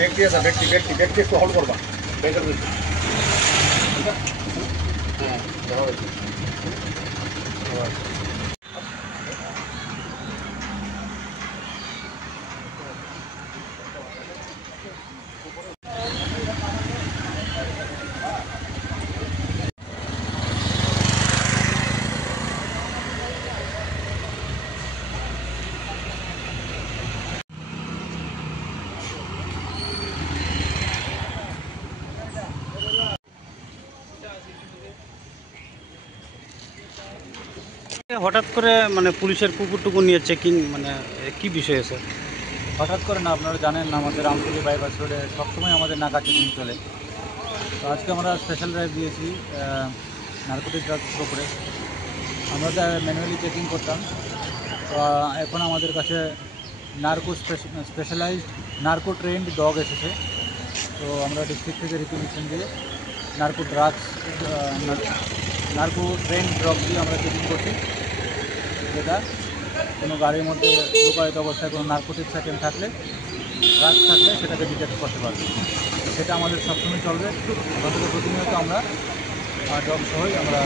ব্যক্তি আছে ব্যক্তি ব্যক্তি ব্যক্তি একটু হল করবা ব্যাগের ভিতরে ঠিক আছে হ্যাঁ দেখা হয়েছে হঠাৎ করে মানে পুলিশের কুকুর টুকুর নিয়ে চেকিং মানে কি বিষয় স্যার? হঠাৎ করে না, আপনারা জানেন আমাদের আমতলী বাইপাস রোডে সবসময় আমাদের নাকা চেকিং চলে। তো আজকে আমরা স্পেশাল ড্রাইভ দিয়েছি নার্কোটিক ড্রাগসের উপরে। আমরা ম্যানুয়ালি চেকিং করতাম। তো এখন আমাদের কাছে স্পেশালাইজড নার্কো ট্রেন্ড ডগ এসেছে। তো আমরা ডিস্ট্রিক্ট থেকে রিকুইজিশন দিয়ে নার্কো ট্রেন্ড ডগ দিয়ে আমরা চেকিং করছি, যেটা কোনো গাড়ির মধ্যে লুকায়িত অবস্থায় কোনো নার্কোটিক্স আইটেম থাকলে, ড্রাগস থাকলে সেটাকে ডিটেক্ট করতে পারবে। সেটা আমাদের সবসময় চলবে। প্রতিনিয়ত আমরা ডগ সহই আমরা